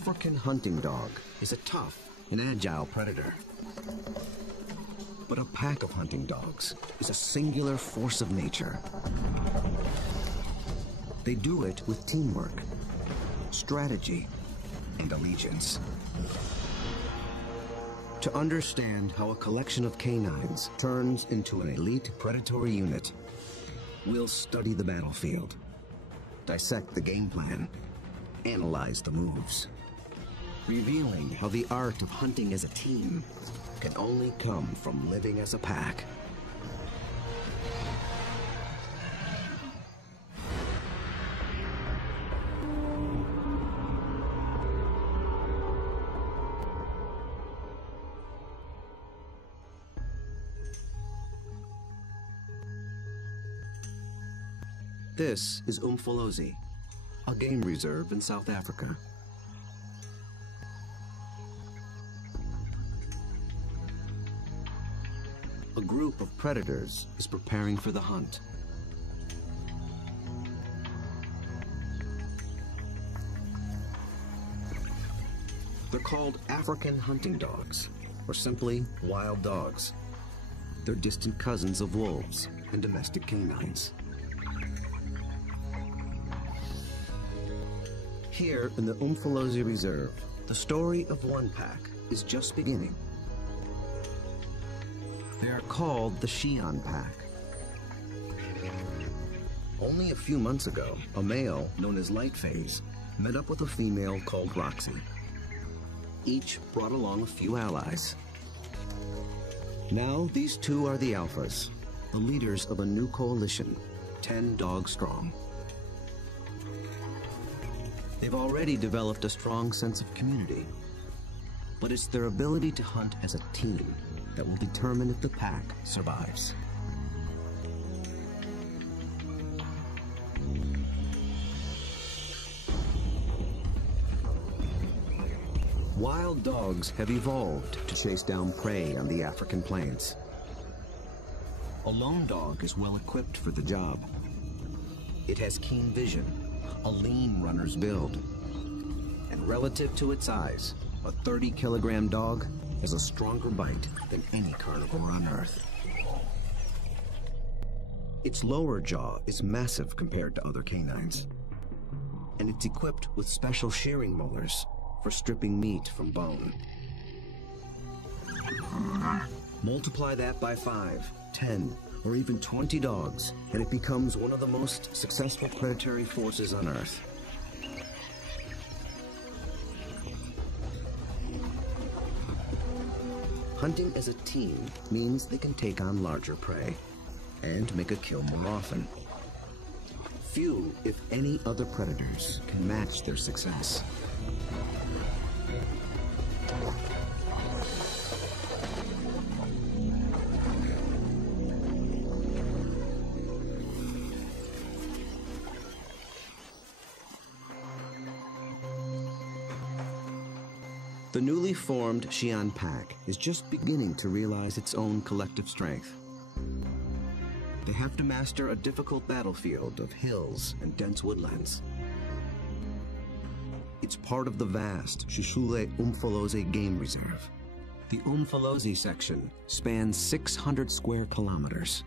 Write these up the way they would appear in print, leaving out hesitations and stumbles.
African hunting dog is a tough and agile predator. But a pack of hunting dogs is a singular force of nature. They do it with teamwork, strategy, and allegiance. To understand how a collection of canines turns into an elite predatory unit, we'll study the battlefield, dissect the game plan, analyze the moves, revealing how the art of hunting as a team can only come from living as a pack. This is Umfolozi, a game reserve in South Africa. A group of predators is preparing for the hunt. They're called African hunting dogs, or simply wild dogs. They're distant cousins of wolves and domestic canines. Here in the Umfolozi Reserve, the story of one pack is just beginning. They are called the Xi'an pack. Only a few months ago, a male known as Lightphase met up with a female called Roxy. Each brought along a few allies. Now these two are the alphas, the leaders of a new coalition, 10 dogs strong. They've already developed a strong sense of community, but it's their ability to hunt as a team that will determine if the pack survives. Wild dogs have evolved to chase down prey on the African plains. A lone dog is well equipped for the job. It has keen vision, a lean runner's build, and relative to its size, a 30-kilogram dog has a stronger bite than any carnivore on Earth. Its lower jaw is massive compared to other canines, and it's equipped with special shearing molars for stripping meat from bone. Multiply that by 5, 10, or even 20 dogs, and it becomes one of the most successful predatory forces on Earth. Hunting as a team means they can take on larger prey and make a kill more often. Few, if any, other predators can match their success. The newly formed Xi'an pack is just beginning to realize its own collective strength. They have to master a difficult battlefield of hills and dense woodlands. It's part of the vast Shishule Umfolozi Game Reserve. The Umfolozi section spans 600 square kilometers.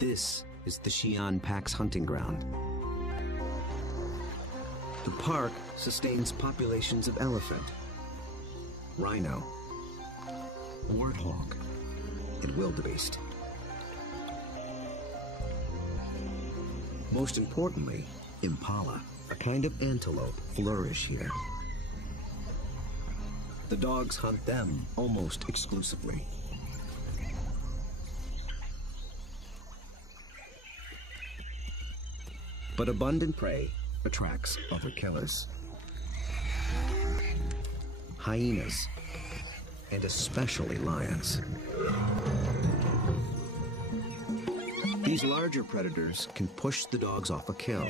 This is the Xi'an pack's hunting ground. The park sustains populations of elephant, rhino, warthog, and wildebeest. Most importantly, impala, a kind of antelope, flourish here. The dogs hunt them almost exclusively. But abundant prey attracts other killers. Hyenas, and especially lions. These larger predators can push the dogs off a kill.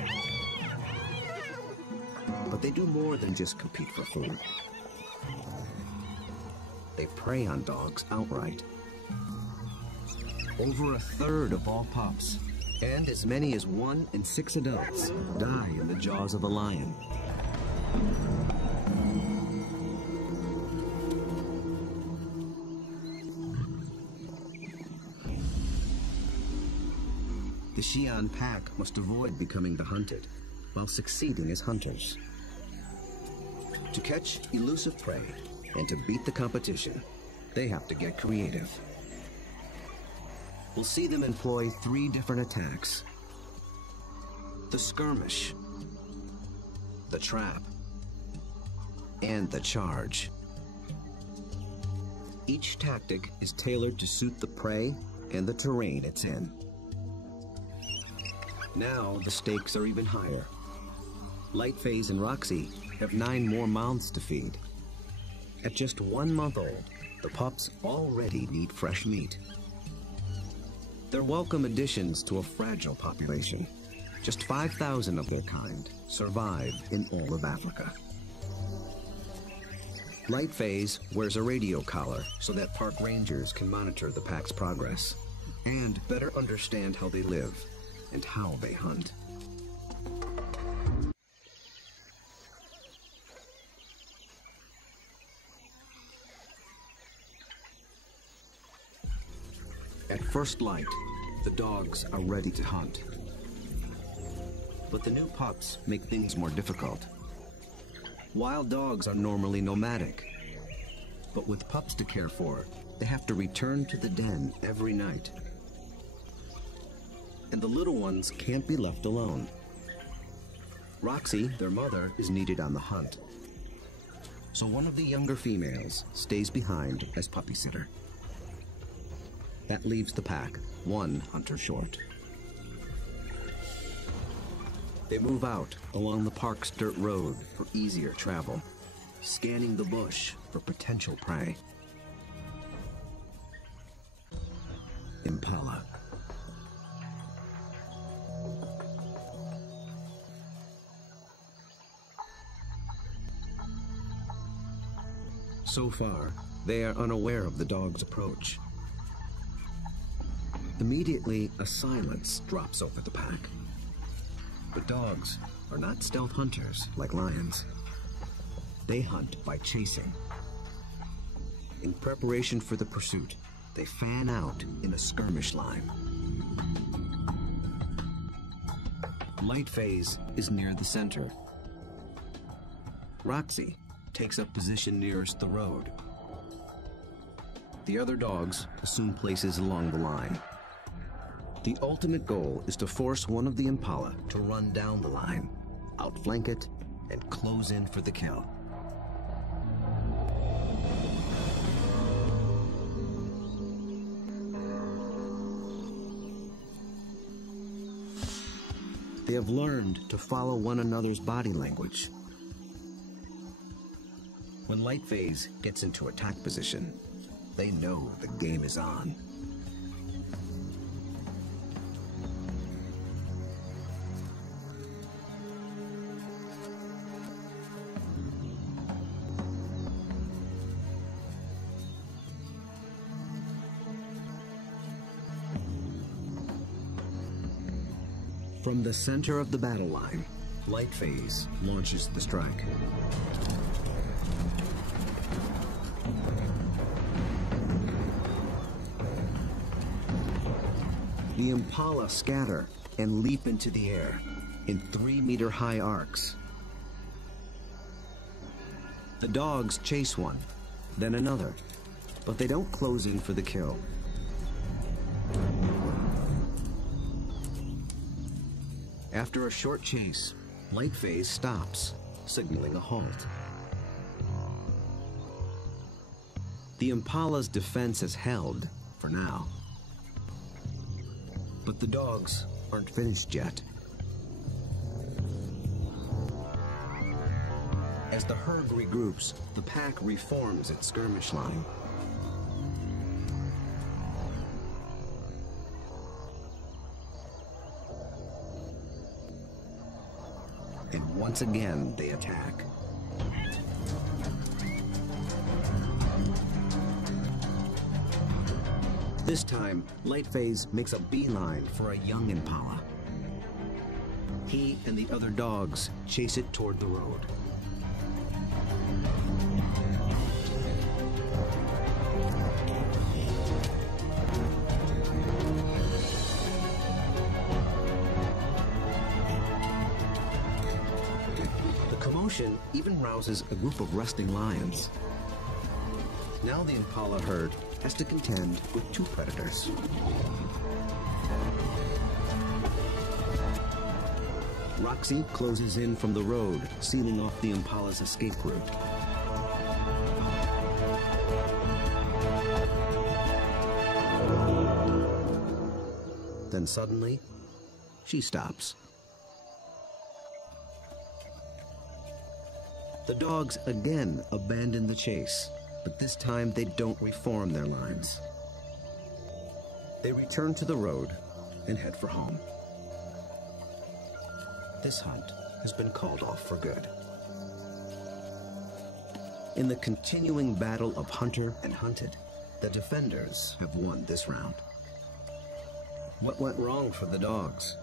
But they do more than just compete for food. They prey on dogs outright. Over a third of all pups, and as many as 1 in 6 adults, die in the jaws of a lion. Xi'an pack must avoid becoming the hunted, while succeeding as hunters. To catch elusive prey and to beat the competition, they have to get creative. We'll see them employ 3 different attacks: the skirmish, the trap, and the charge. Each tactic is tailored to suit the prey and the terrain it's in. Now the stakes are even higher. Lightphase and Roxy have 9 more mouths to feed. At just 1 month old, the pups already need fresh meat. They're welcome additions to a fragile population. Just 5,000 of their kind survive in all of Africa. Lightphase wears a radio collar so that park rangers can monitor the pack's progress and better understand how they live and how they hunt. At first light, the dogs are ready to hunt. But the new pups make things more difficult. Wild dogs are normally nomadic, but with pups to care for, they have to return to the den every night. And the little ones can't be left alone. Roxy, their mother, is needed on the hunt. So one of the younger females stays behind as puppy sitter. That leaves the pack 1 hunter short. They move out along the park's dirt road for easier travel, scanning the bush for potential prey. Impala. So far, they are unaware of the dog's approach. Immediately, a silence drops over the pack. But dogs are not stealth hunters like lions. They hunt by chasing. In preparation for the pursuit, they fan out in a skirmish line. Lightphase is near the center. Roxy takes up position nearest the road. The other dogs assume places along the line. The ultimate goal is to force one of the Impala to run down the line, outflank it, and close in for the kill. They have learned to follow one another's body language. When Lightphase gets into attack position, they know the game is on. From the center of the battle line, Lightphase launches the strike. The Impala scatter and leap into the air in 3-meter-high arcs. The dogs chase one, then another, but they don't close in for the kill. After a short chase, Lightphase stops, signaling a halt. The Impala's defense has held, for now. But the dogs aren't finished yet. As the herd regroups, the pack reforms its skirmish line. And once again, they attack. This time, Lightphase makes a beeline for a young Impala. He and the other dogs chase it toward the road. commotion even rouses a group of resting lions. Now the impala herd has to contend with two predators. Roxy closes in from the road, sealing off the impala's escape route. Then suddenly, she stops. The dogs again abandon the chase, but this time they don't reform their lines. They return to the road and head for home. This hunt has been called off for good. In the continuing battle of hunter and hunted, the defenders have won this round. What went wrong for the dogs?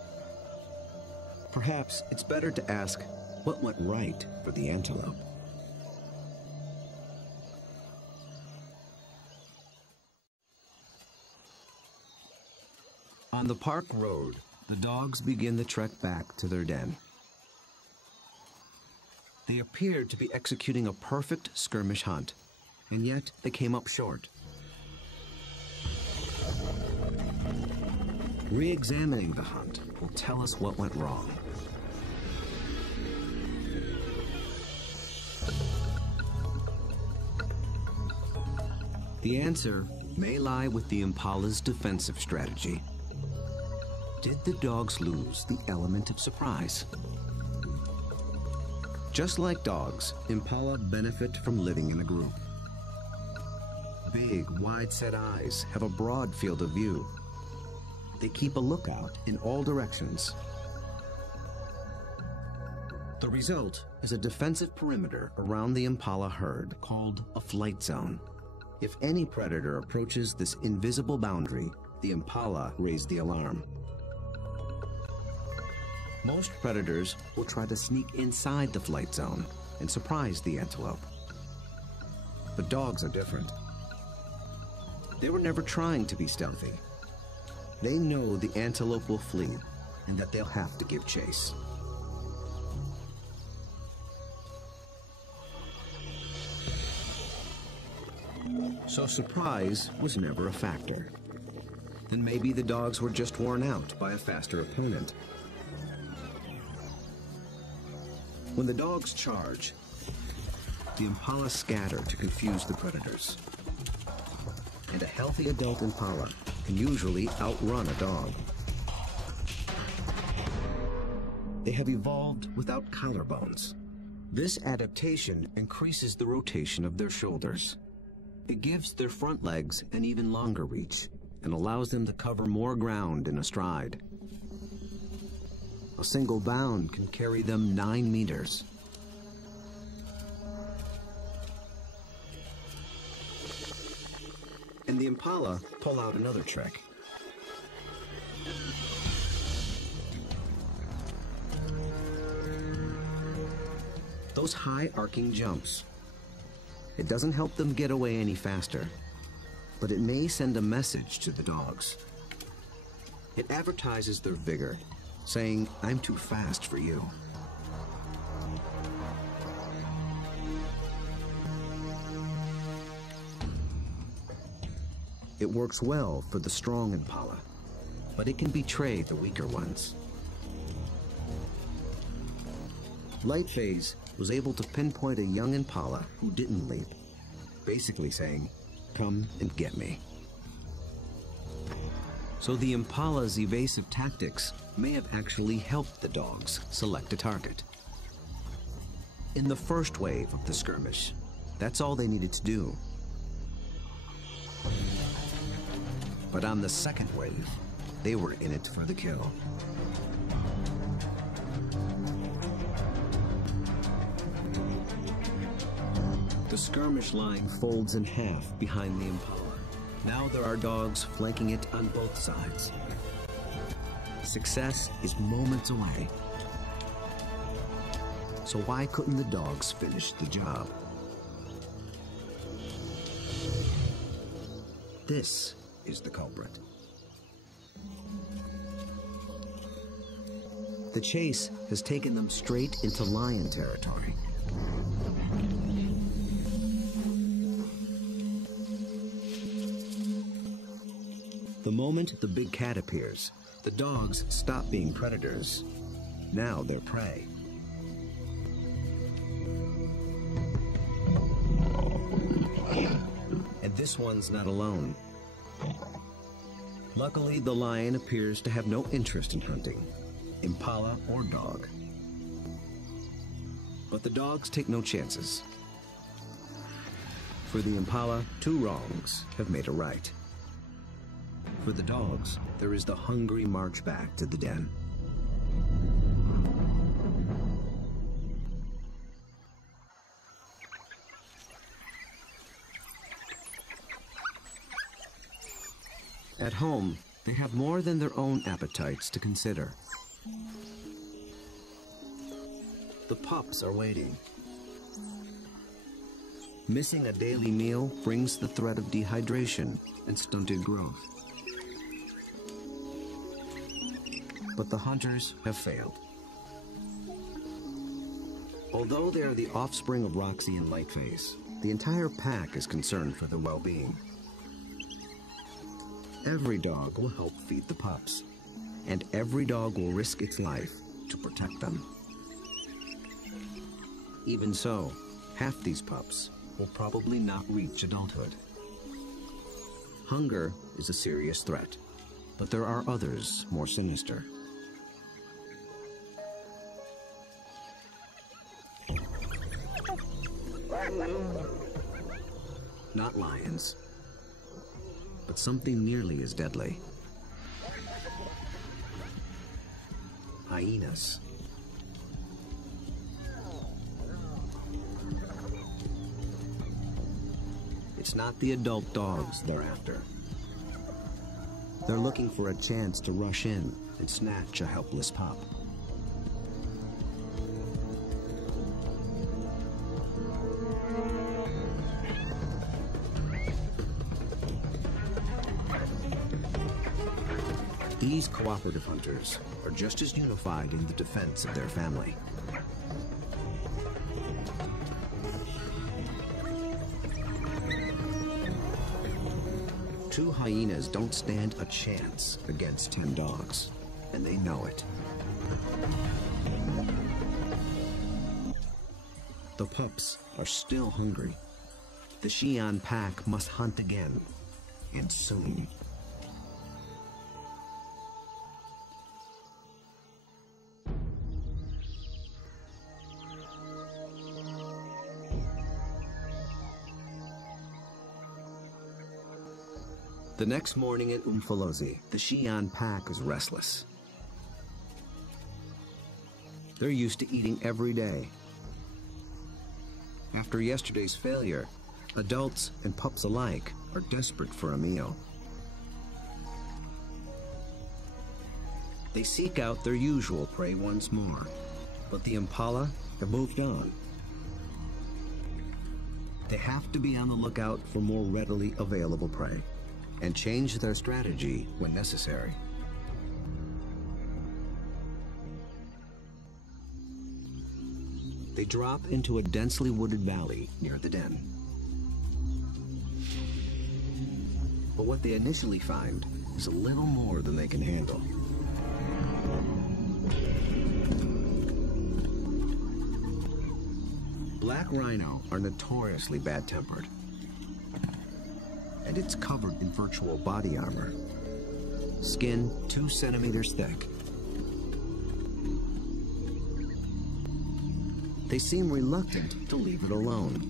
Perhaps it's better to ask what went right for the antelope. On the park road, the dogs begin the trek back to their den. They appeared to be executing a perfect skirmish hunt, and yet they came up short. Re-examining the hunt will tell us what went wrong. The answer may lie with the impala's defensive strategy. Did the dogs lose the element of surprise? Just like dogs, impala benefit from living in a group. Big, wide-set eyes have a broad field of view. They keep a lookout in all directions. The result is a defensive perimeter around the impala herd called a flight zone. If any predator approaches this invisible boundary, the impala raise the alarm. Most predators will try to sneak inside the flight zone and surprise the antelope. But dogs are different. They were never trying to be stealthy. They know the antelope will flee and that they'll have to give chase. So surprise was never a factor. Then maybe the dogs were just worn out by a faster opponent. When the dogs charge, the impala scatter to confuse the predators. And a healthy adult impala can usually outrun a dog. They have evolved without collarbones. This adaptation increases the rotation of their shoulders. It gives their front legs an even longer reach and allows them to cover more ground in a stride. A single bound can carry them 9 meters. And the impala pull out another trick. Those high arcing jumps. It doesn't help them get away any faster, but it may send a message to the dogs. It advertises their vigor, saying, "I'm too fast for you." It works well for the strong impala, but it can betray the weaker ones. Lightphase was able to pinpoint a young impala who didn't leap, basically saying, "Come and get me." So the impala's evasive tactics may have actually helped the dogs select a target. In the first wave of the skirmish, that's all they needed to do. But on the second wave, they were in it for the kill. The skirmish line folds in half behind the impala. Now there are dogs flanking it on both sides. Success is moments away. So why couldn't the dogs finish the job? This is the culprit. The chase has taken them straight into lion territory, The moment the big cat appears, the dogs stop being predators. Now they're prey. And this one's not alone. Luckily, the lion appears to have no interest in hunting, impala or dog. But the dogs take no chances. For the impala, 2 wrongs have made a right. For the dogs, there is the hungry march back to the den. At home, they have more than their own appetites to consider. The pups are waiting. Missing a daily meal brings the threat of dehydration and stunted growth. But the hunters have failed. Although they are the offspring of Roxy and Lightface, the entire pack is concerned for their well-being. Every dog will help feed the pups, and every dog will risk its life to protect them. Even so, half these pups will probably not reach adulthood. Hunger is a serious threat, but there are others more sinister. Not lions, but something nearly as deadly. Hyenas. It's not the adult dogs they're after. They're looking for a chance to rush in and snatch a helpless pup. These cooperative hunters are just as unified in the defense of their family. Two hyenas don't stand a chance against 10 dogs, and they know it. The pups are still hungry. The Xi'an pack must hunt again, and soon. The next morning at Umfolozi, the Xi'an pack is restless. They're used to eating every day. After yesterday's failure, adults and pups alike are desperate for a meal. They seek out their usual prey once more, but the impala have moved on. They have to be on the lookout for more readily available prey, and change their strategy when necessary. They drop into a densely wooded valley near the den. But what they initially find is a little more than they can handle. Black rhino are notoriously bad-tempered, and it's covered in virtual body armor, skin 2 centimeters thick. They seem reluctant to leave it alone.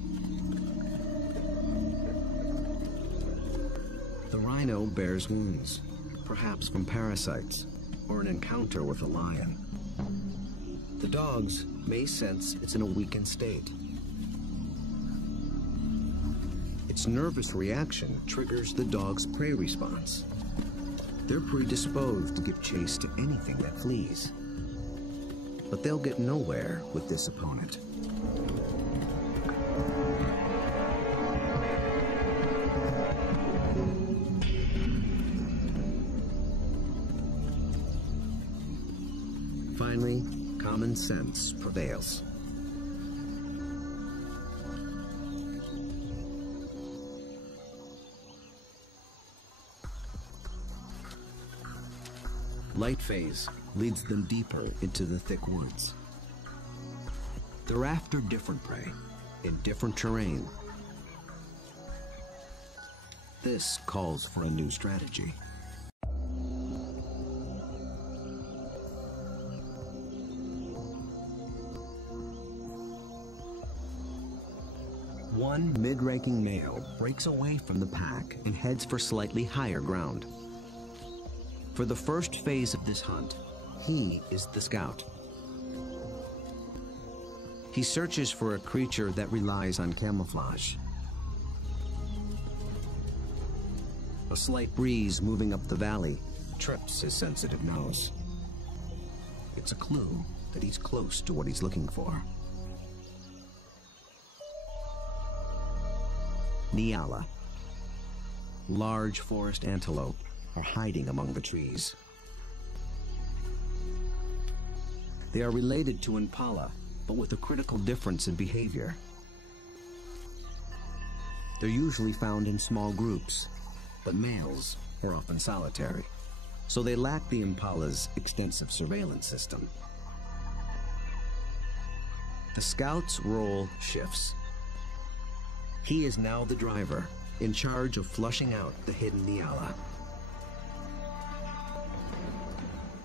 The rhino bears wounds, perhaps from parasites or an encounter with a lion. The dogs may sense it's in a weakened state. Its nervous reaction triggers the dog's prey response. They're predisposed to give chase to anything that flees. But they'll get nowhere with this opponent. Finally, common sense prevails. light phase leads them deeper into the thick woods. They're after different prey in different terrain. This calls for a new strategy. One mid-ranking male breaks away from the pack and heads for slightly higher ground. For the first phase of this hunt, he is the scout. He searches for a creature that relies on camouflage. A slight breeze moving up the valley trips his sensitive nose. It's a clue that he's close to what he's looking for. Nyala. Large forest antelope are hiding among the trees. They are related to impala, but with a critical difference in behavior. They're usually found in small groups, but males are often solitary, so they lack the impala's extensive surveillance system. The scout's role shifts. He is now the driver, in charge of flushing out the hidden Nyala.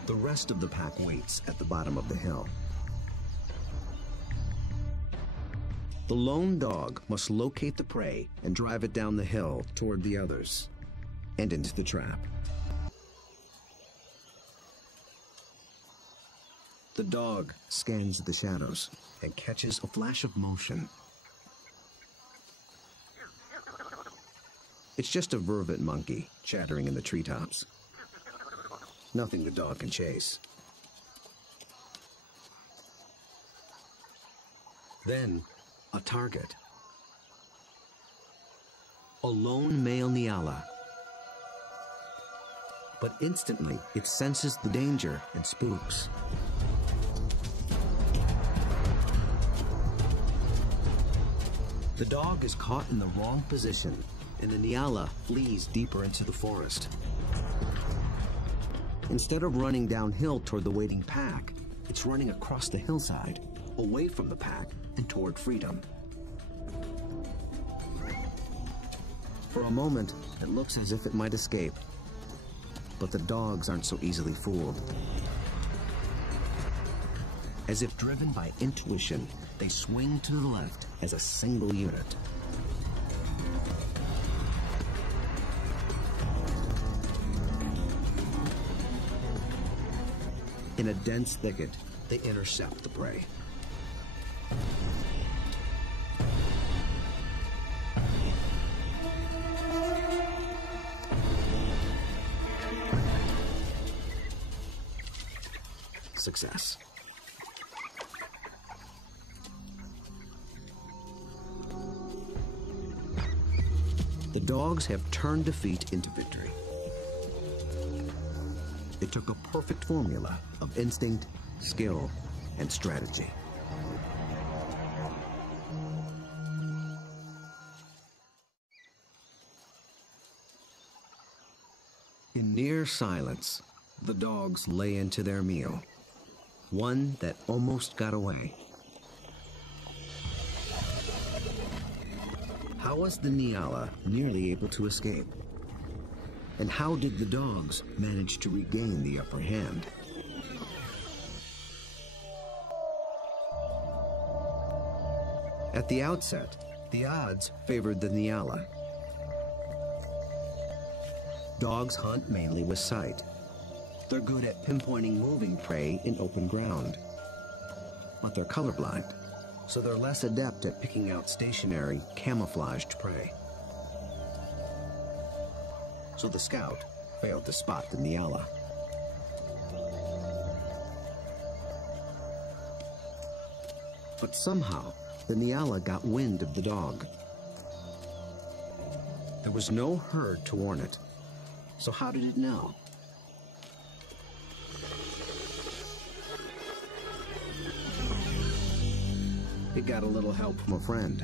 The rest of the pack waits at the bottom of the hill. The lone dog must locate the prey and drive it down the hill toward the others and into the trap. The dog scans the shadows and catches a flash of motion. It's just a vervet monkey chattering in the treetops. Nothing the dog can chase. Then, a target. A lone male Nyala. But instantly, it senses the danger and spooks. The dog is caught in the wrong position, and the Nyala flees deeper into the forest. Instead of running downhill toward the waiting pack, it's running across the hillside, away from the pack and toward freedom. For a moment, it looks as if it might escape, but the dogs aren't so easily fooled. As if driven by intuition, they swing to the left as a single unit. In a dense thicket, they intercept the prey. Success. The dogs have turned defeat into victory. It took a perfect formula of instinct, skill, and strategy. In near silence, the dogs lay into their meal, one that almost got away. How was the Nyala nearly able to escape? And how did the dogs manage to regain the upper hand? At the outset, the odds favored the Nyala. Dogs hunt mainly with sight. They're good at pinpointing moving prey in open ground. But they're colorblind, so they're less adept at picking out stationary, camouflaged prey. So the scout failed to spot the Nyala. But somehow, the Nyala got wind of the dog. There was no herd to warn it. So how did it know? It got a little help from a friend.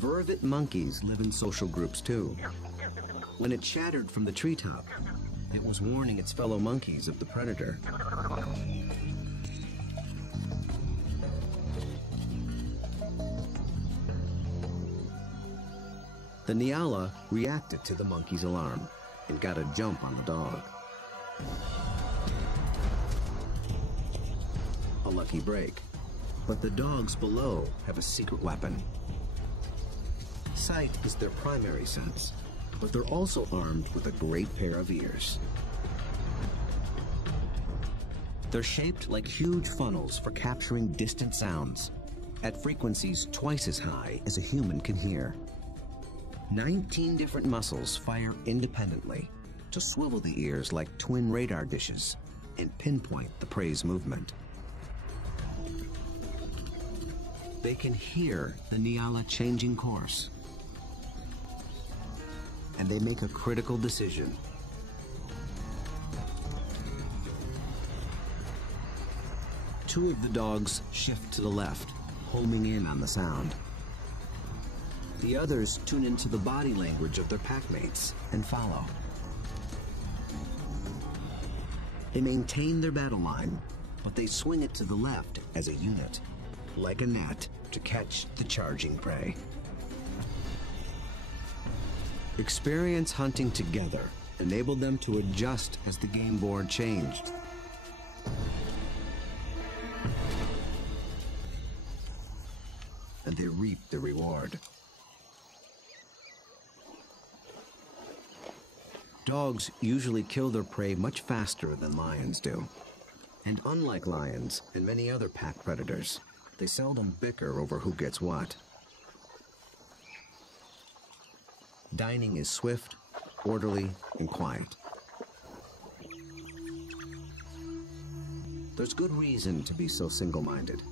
Vervet monkeys live in social groups too. When it chattered from the treetop, It was warning its fellow monkeys of the predator. The Nyala reacted to the monkey's alarm and got a jump on the dog. A lucky break, but the dogs below have a secret weapon. Sight is their primary sense, but they're also armed with a great pair of ears. They're shaped like huge funnels for capturing distant sounds at frequencies twice as high as a human can hear. 19 different muscles fire independently to swivel the ears like twin radar dishes and pinpoint the prey's movement. They can hear the Nyala changing course, and they make a critical decision. Two of the dogs shift to the left, homing in on the sound. The others tune into the body language of their packmates and follow. They maintain their battle line, but they swing it to the left as a unit, like a net, to catch the charging prey. Experience hunting together enabled them to adjust as the game board changed. And they reaped the reward. Dogs usually kill their prey much faster than lions do. And unlike lions and many other pack predators, they seldom bicker over who gets what. Dining is swift, orderly, and quiet. There's good reason to be so single-minded.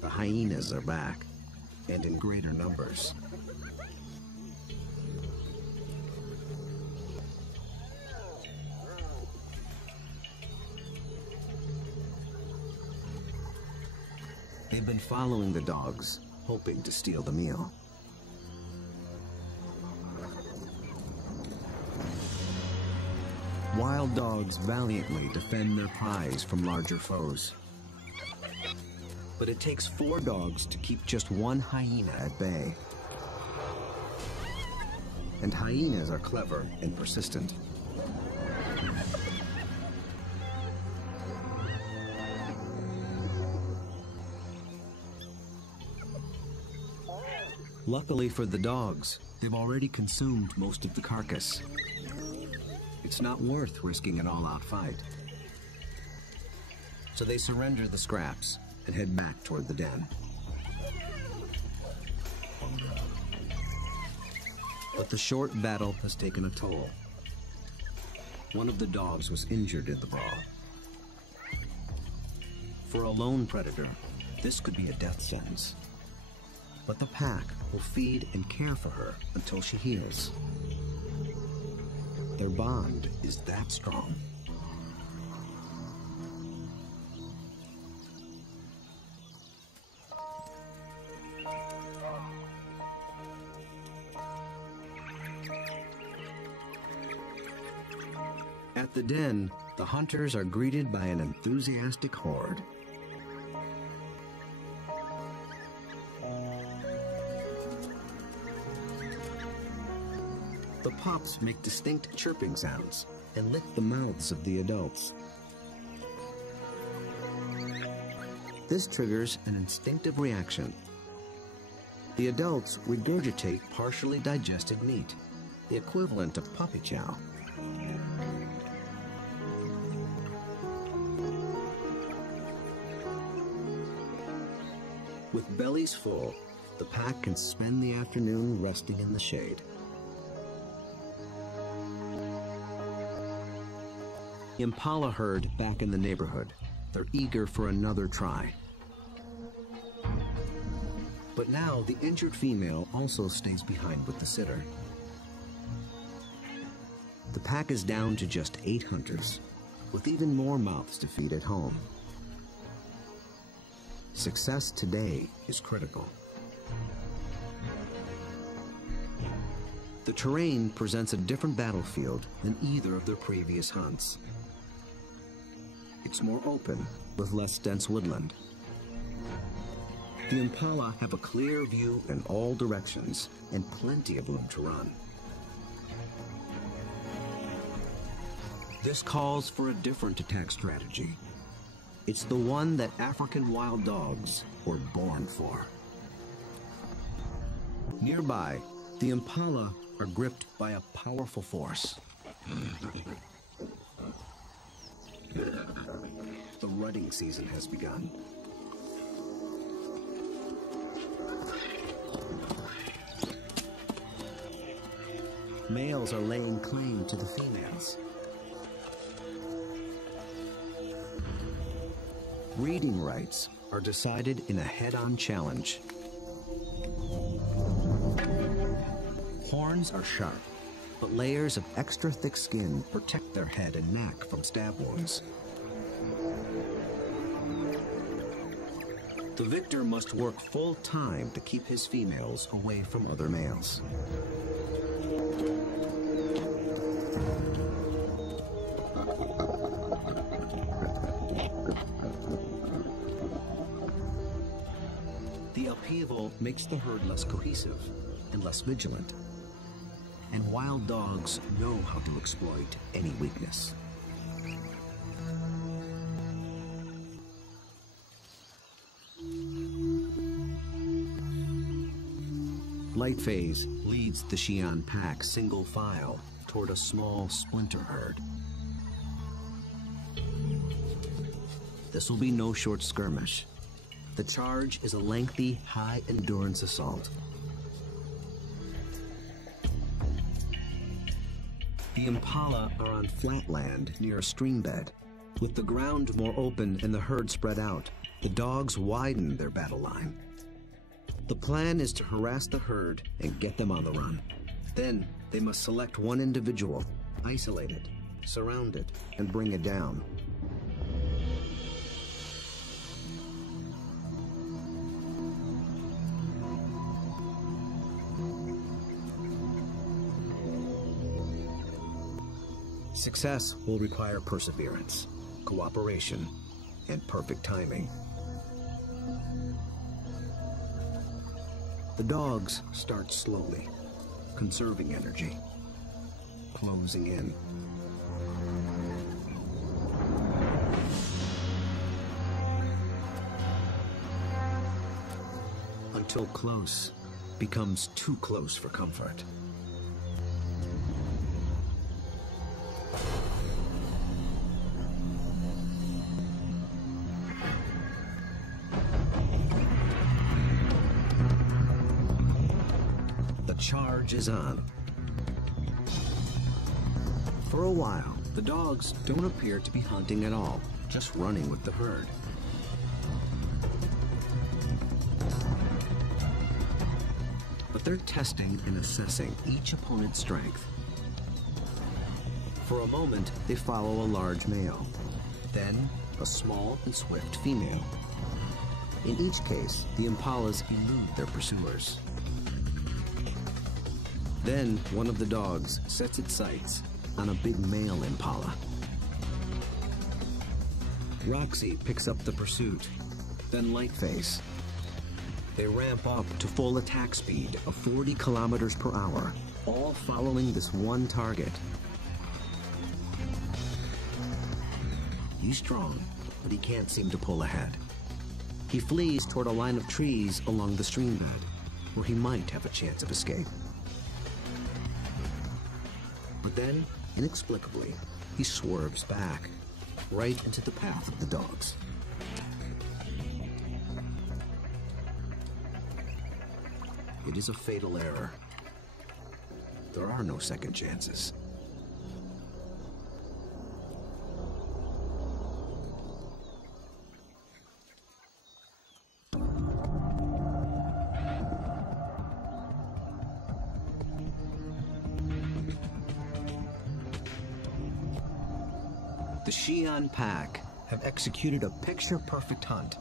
The hyenas are back, and in greater numbers. They've been following the dogs, hoping to steal the meal. Wild dogs valiantly defend their prize from larger foes. But it takes 4 dogs to keep just one hyena at bay. And hyenas are clever and persistent. Luckily for the dogs, they've already consumed most of the carcass. It's not worth risking an all-out fight. So they surrender the scraps and head back toward the den. But the short battle has taken a toll. One of the dogs was injured in the brawl. For a lone predator, this could be a death sentence. But the pack will feed and care for her until she heals. Their bond is that strong. At the den, the hunters are greeted by an enthusiastic horde. The pups make distinct chirping sounds and lick the mouths of the adults. This triggers an instinctive reaction. The adults regurgitate partially digested meat, the equivalent of puppy chow. With bellies full, the pack can spend the afternoon resting in the shade. The impala herd back in the neighborhood. They're eager for another try. But now the injured female also stays behind with the sitter. The pack is down to just 8 hunters, with even more mouths to feed at home. Success today is critical. The terrain presents a different battlefield than either of their previous hunts. It's more open, with less dense woodland. The impala have a clear view in all directions and plenty of room to run. This calls for a different attack strategy. It's the one that African wild dogs were born for. Nearby, the impala are gripped by a powerful force. The rutting season has begun. Males are laying claim to the females. Breeding rights are decided in a head-on challenge. Horns are sharp, but layers of extra thick skin protect their head and neck from stab wounds. The victor must work full time to keep his females away from other males. The upheaval makes the herd less cohesive and less vigilant. And wild dogs know how to exploit any weakness. Lightphase leads the Xi'an pack single file toward a small splinter herd. This will be no short skirmish. The charge is a lengthy, high-endurance assault. The impala are on flat land near a stream bed. With the ground more open and the herd spread out, the dogs widen their battle line. The plan is to harass the herd and get them on the run. Then they must select one individual, isolate it, surround it, and bring it down. Success will require perseverance, cooperation, and perfect timing. The dogs start slowly, conserving energy, closing in. Until close becomes too close for comfort. Charge is on. For a while, the dogs don't appear to be hunting at all, just running with the herd. But they're testing and assessing each opponent's strength. For a moment, they follow a large male, then a small and swift female. In each case, the impalas elude their pursuers. Then one of the dogs sets its sights on a big male impala. Roxy picks up the pursuit, then Lightface. They ramp up to full attack speed of 40 kilometers per hour, all following this one target. He's strong, but he can't seem to pull ahead. He flees toward a line of trees along the stream bed, where he might have a chance of escape. But then, inexplicably, he swerves back, right into the path of the dogs. It is a fatal error. There are no second chances. The Xi'an pack have executed a picture-perfect hunt.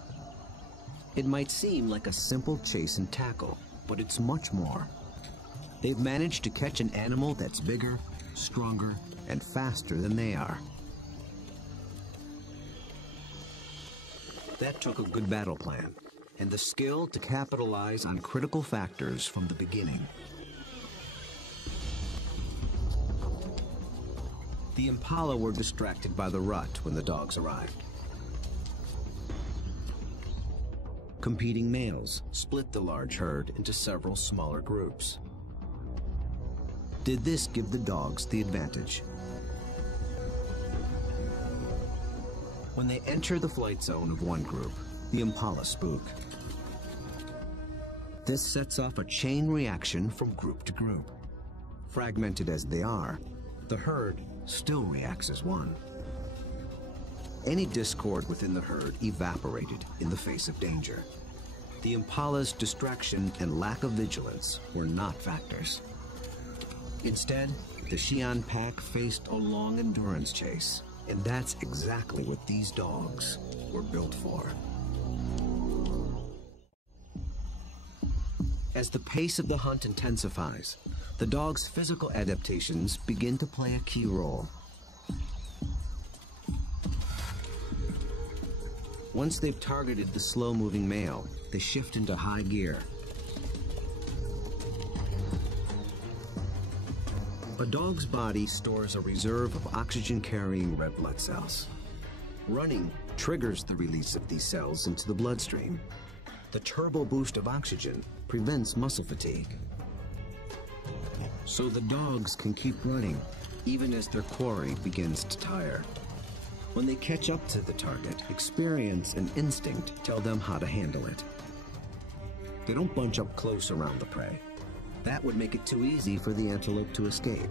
It might seem like a simple chase and tackle, but it's much more. They've managed to catch an animal that's bigger, stronger, and faster than they are. That took a good battle plan and the skill to capitalize on critical factors from the beginning. The impala were distracted by the rut when the dogs arrived. Competing males split the large herd into several smaller groups. Did this give the dogs the advantage? When they enter the flight zone of one group, the impala spook. This sets off a chain reaction from group to group. Fragmented as they are, the herd still reacts as one. Any discord within the herd evaporated in the face of danger. The impala's distraction and lack of vigilance were not factors. Instead, the Xi'an pack faced a long endurance chase, and that's exactly what these dogs were built for. As the pace of the hunt intensifies, the dog's physical adaptations begin to play a key role. Once they've targeted the slow-moving male, they shift into high gear. A dog's body stores a reserve of oxygen-carrying red blood cells. Running triggers the release of these cells into the bloodstream. The turbo boost of oxygen prevents muscle fatigue. So the dogs can keep running, even as their quarry begins to tire. When they catch up to the target, experience and instinct tell them how to handle it. They don't bunch up close around the prey. That would make it too easy for the antelope to escape.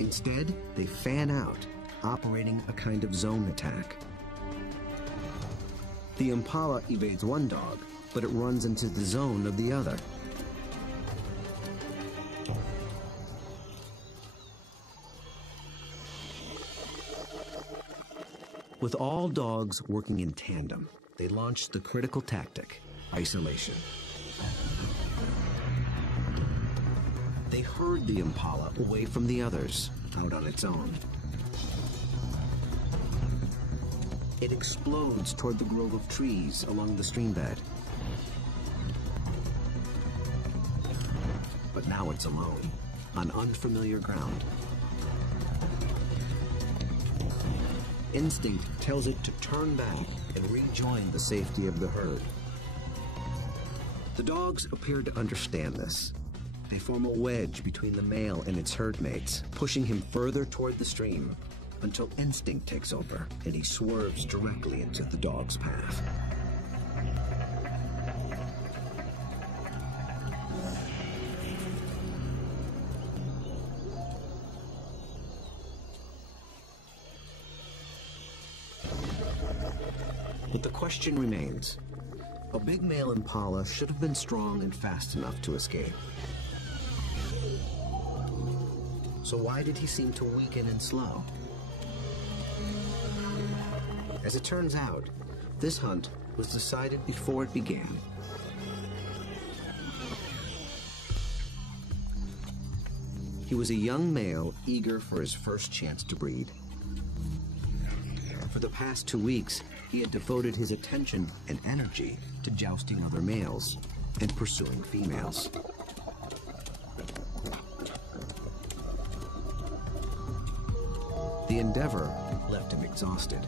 Instead, they fan out, operating a kind of zone attack. The impala evades one dog, but it runs into the zone of the other. With all dogs working in tandem, they launch the critical tactic, isolation. They herd the impala away from the others, out on its own. It explodes toward the grove of trees along the stream bed. But now it's alone, on unfamiliar ground. Instinct tells it to turn back and rejoin the safety of the herd. The dogs appear to understand this. They form a wedge between the male and its herd mates, pushing him further toward the stream until instinct takes over and he swerves directly into the dog's path. But the question remains. A big male impala should have been strong and fast enough to escape. So why did he seem to weaken and slow? As it turns out, this hunt was decided before it began. He was a young male eager for his first chance to breed. For the past 2 weeks, he had devoted his attention and energy to jousting other males and pursuing females. The endeavor left him exhausted.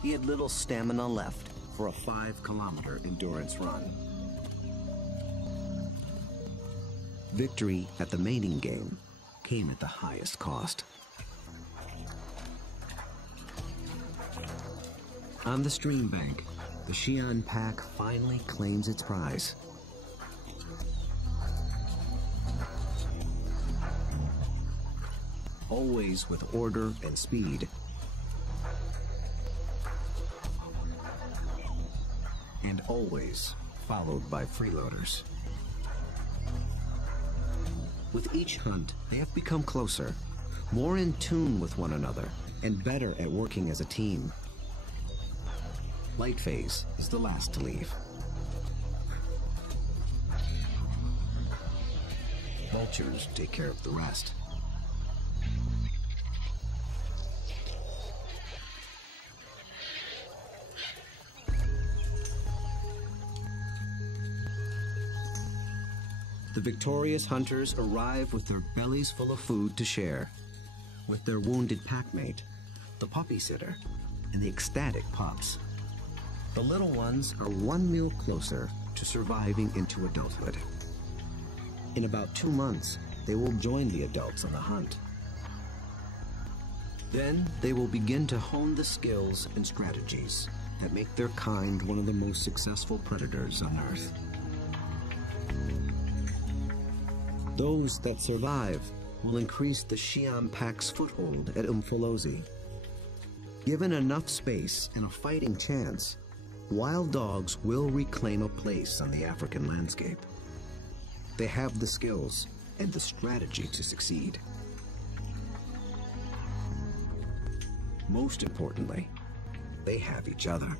He had little stamina left for a 5-kilometer endurance run. Victory at the mating game came at the highest cost. On the stream bank, the Xi'an pack finally claims its prize. Always with order and speed. And always followed by freeloaders. With each hunt, they have become closer, more in tune with one another, and better at working as a team. Light phase is the last to leave. Vultures take care of the rest. The victorious hunters arrive with their bellies full of food to share, with their wounded packmate, the puppy sitter, and the ecstatic pups. The little ones are one meal closer to surviving into adulthood. In about 2 months, they will join the adults on the hunt. Then they will begin to hone the skills and strategies that make their kind one of the most successful predators on Earth. Those that survive will increase the Xi'an pack's foothold at Umfolozi. Given enough space and a fighting chance, wild dogs will reclaim a place on the African landscape. They have the skills and the strategy to succeed. Most importantly, they have each other.